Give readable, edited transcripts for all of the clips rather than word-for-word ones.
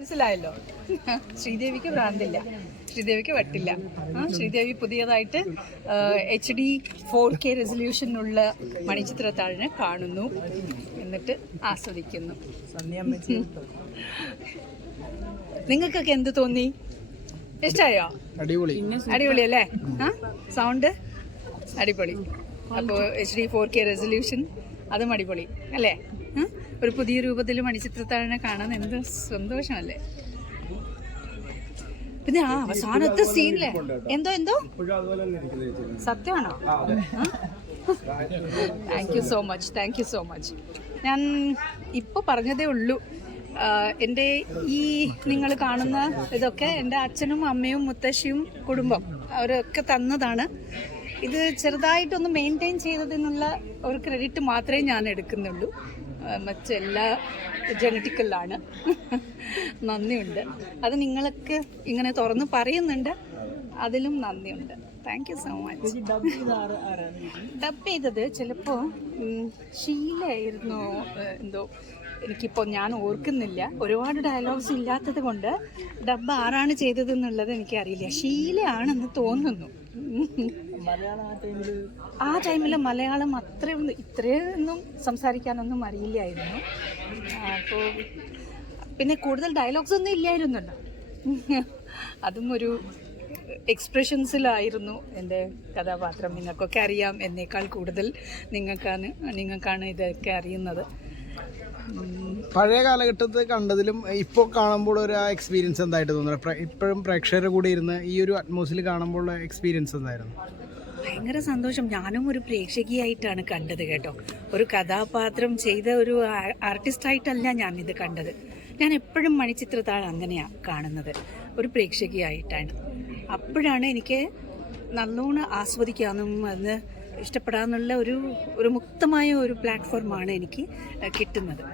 മനസ്സിലായല്ലോ. ശ്രീദേവിക്ക് ഭ്രാന്തില്ല, ശ്രീദേവിക്ക് വട്ടില്ല. ശ്രീദേവി പുതിയതായിട്ട് HD 4K റെസൊല്യൂഷനുള്ള മണിച്ചിത്രത്താഴിനെ കാണുന്നു, എന്നിട്ട് ആസ്വദിക്കുന്നു. നിങ്ങൾക്കൊക്കെ എന്ത് തോന്നി? ഇഷ്ടമായോ? അടിപൊളി അടിപൊളി അല്ലേ? സൗണ്ട് അടിപൊളി. അപ്പോൾ HD 4K റെസൊല്യൂഷൻ അതും അടിപൊളി അല്ലേ? ഒരു പുതിയ രൂപത്തിൽ മണിച്ചിത്രത്താഴിനെ കാണാൻ എന്ത് സന്തോഷമല്ലേ. പിന്നെ അവസാനത്തെ സീനിലെ എന്തോ സത്യമാണോ? Thank you so much. ഞാൻ ഇപ്പോൾ പറഞ്ഞതേ ഉള്ളൂ. എൻ്റെ ഈ നിങ്ങൾ കാണുന്ന ഇതൊക്കെ എൻ്റെ അച്ഛനും അമ്മയും മുത്തശ്ശിയും കുടുംബം അവരൊക്കെ തന്നതാണ്. ഇത് ചെറുതായിട്ടൊന്ന് മെയിൻറ്റെയിൻ ചെയ്തതിനുള്ള ഒരു ക്രെഡിറ്റ് മാത്രമേ ഞാൻ എടുക്കുന്നുള്ളൂ. മറ്റെല്ലാ ജനറ്റിക്കലാണ്. നന്ദിയുണ്ട്. അത് നിങ്ങളൊക്കെ ഇങ്ങനെ തുറന്ന് പറയുന്നുണ്ട്, അതിലും നന്ദിയുണ്ട്. Thank you so much. Dub ചെയ്തത് ചിലപ്പോൾ ഷീലയായിരുന്നു എന്തോ, എനിക്കിപ്പോൾ ഞാൻ ഓർക്കുന്നില്ല. ഒരുപാട് ഡയലോഗ്സ് ഇല്ലാത്തത് കൊണ്ട് ഡബ് ആരാണ് ചെയ്തതെന്നുള്ളത് എനിക്കറിയില്ല. ഷീലയാണെന്ന് തോന്നുന്നു. ആ ടൈമിൽ മലയാളം ഇത്രയൊന്നും സംസാരിക്കാനൊന്നും അറിയില്ലായിരുന്നു. അപ്പോൾ പിന്നെ കൂടുതൽ ഡയലോഗ്സ് ഒന്നും ഇല്ലായിരുന്നല്ലോ. അതും ഒരു എക്സ്പ്രഷൻസിലായിരുന്നു എൻ്റെ കഥാപാത്രം. നിങ്ങൾക്കൊക്കെ അറിയാം, എന്നേക്കാൾ കൂടുതൽ നിങ്ങൾക്കാണ് ഇതൊക്കെ അറിയുന്നത്. പഴയ കാലഘട്ടത്തിൽ കണ്ടതിലും ഇപ്പോൾ കാണുമ്പോൾ ഒരു എക്സ്പീരിയൻസ് എന്തായിട്ട് തോന്നുന്നു? ഇപ്പോഴും പ്രേക്ഷകരുടെ കൂടെ ഇരുന്ന് ഈ ഒരു അറ്റ്മോസ്ഫിയറിൽ കാണുമ്പോൾ എക്സ്പീരിയൻസ് എന്തായിരുന്നു? ഭയങ്കര സന്തോഷം. ഞാനും ഒരു പ്രേക്ഷകയായിട്ടാണ് കണ്ടത് കേട്ടോ. ഒരു കഥാപാത്രം ചെയ്ത ഒരു ആർട്ടിസ്റ്റായിട്ടല്ല ഞാനിത് കണ്ടത്. ഞാൻ എപ്പോഴും മണിച്ചിത്രത്താഴ് അങ്ങനെയാണ് കാണുന്നത്, ഒരു പ്രേക്ഷകയായിട്ടാണ്. അപ്പോഴാണ് എനിക്ക് നല്ലോണം ആസ്വദിക്കാനും അത് ഇഷ്ടപ്പെടാനുള്ള ഒരു മുക്തമായ ഒരു പ്ലാറ്റ്ഫോമാണ് എനിക്ക് കിട്ടുന്നത്.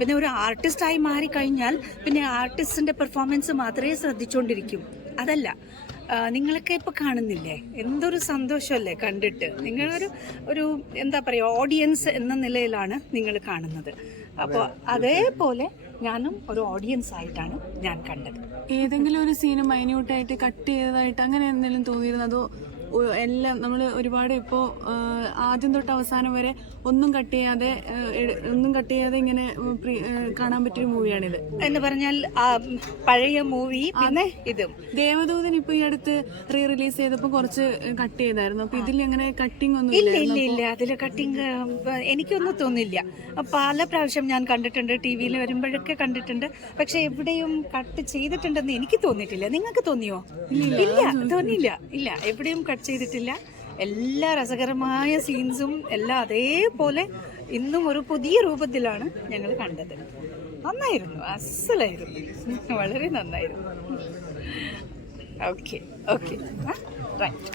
പിന്നെ ഒരു ആർട്ടിസ്റ്റായി മാറിക്കഴിഞ്ഞാൽ പിന്നെ ആർട്ടിസ്റ്റിൻ്റെ പെർഫോമൻസ് മാത്രമേ ശ്രദ്ധിച്ചുകൊണ്ടിരിക്കും. അതല്ല, നിങ്ങളൊക്കെ ഇപ്പോൾ കാണുന്നില്ലേ, എന്തൊരു സന്തോഷമല്ലേ കണ്ടിട്ട്. നിങ്ങളൊരു എന്താ പറയുക, ഓഡിയൻസ് എന്ന നിലയിലാണ് നിങ്ങൾ കാണുന്നത്. അപ്പോൾ അതേപോലെ ഞാനും ഒരു ഓഡിയൻസ് ആയിട്ടാണ് ഞാൻ കണ്ടത്. ഏതെങ്കിലും ഒരു സീന് മൈന്യൂട്ടായിട്ട് കട്ട് ചെയ്തതായിട്ട് അങ്ങനെ എന്തെങ്കിലും തോന്നിയിരുന്നു? അതോ എല്ലാം നമ്മൾ ഒരുപാട് ഇപ്പോൾ ആദ്യം തൊട്ട് അവസാനം വരെ ഒന്നും കട്ട് ചെയ്യാതെ ഇങ്ങനെ കാണാൻ പറ്റിയൊരു മൂവിയാണിത് എന്ന് പറഞ്ഞാൽ പഴയ മൂവി. പിന്നെ ഇതും ദേവദൂതൻ ഇപ്പോൾ ഈ അടുത്ത് റിലീസ് ചെയ്തപ്പോൾ കുറച്ച് കട്ട് ചെയ്തായിരുന്നു. അപ്പൊ ഇതിൽ അങ്ങനെ കട്ടിങ് ഒന്നും ഇല്ല. അതിൽ കട്ടിങ് എനിക്കൊന്നും തോന്നില്ല. പല പ്രാവശ്യം ഞാൻ കണ്ടിട്ടുണ്ട്, TV-യിൽ വരുമ്പോഴൊക്കെ കണ്ടിട്ടുണ്ട്. പക്ഷെ എവിടെയും കട്ട് ചെയ്തിട്ടുണ്ടെന്ന് എനിക്ക് തോന്നിയിട്ടില്ല. നിങ്ങൾക്ക് തോന്നിയോ? ഇല്ല, തോന്നിയില്ല. ഇല്ല, എവിടെയും കട്ട് ചെയ്തിട്ടില്ല. എല്ലാ രസകരമായ സീൻസും എല്ലാം അതേപോലെ ഇന്നും ഒരു പുതിയ രൂപത്തിലാണ് ഞങ്ങൾ കണ്ടത്. നന്നായിരുന്നു, അസലായിരുന്നു, വളരെ നന്നായിരുന്നു. Okay right.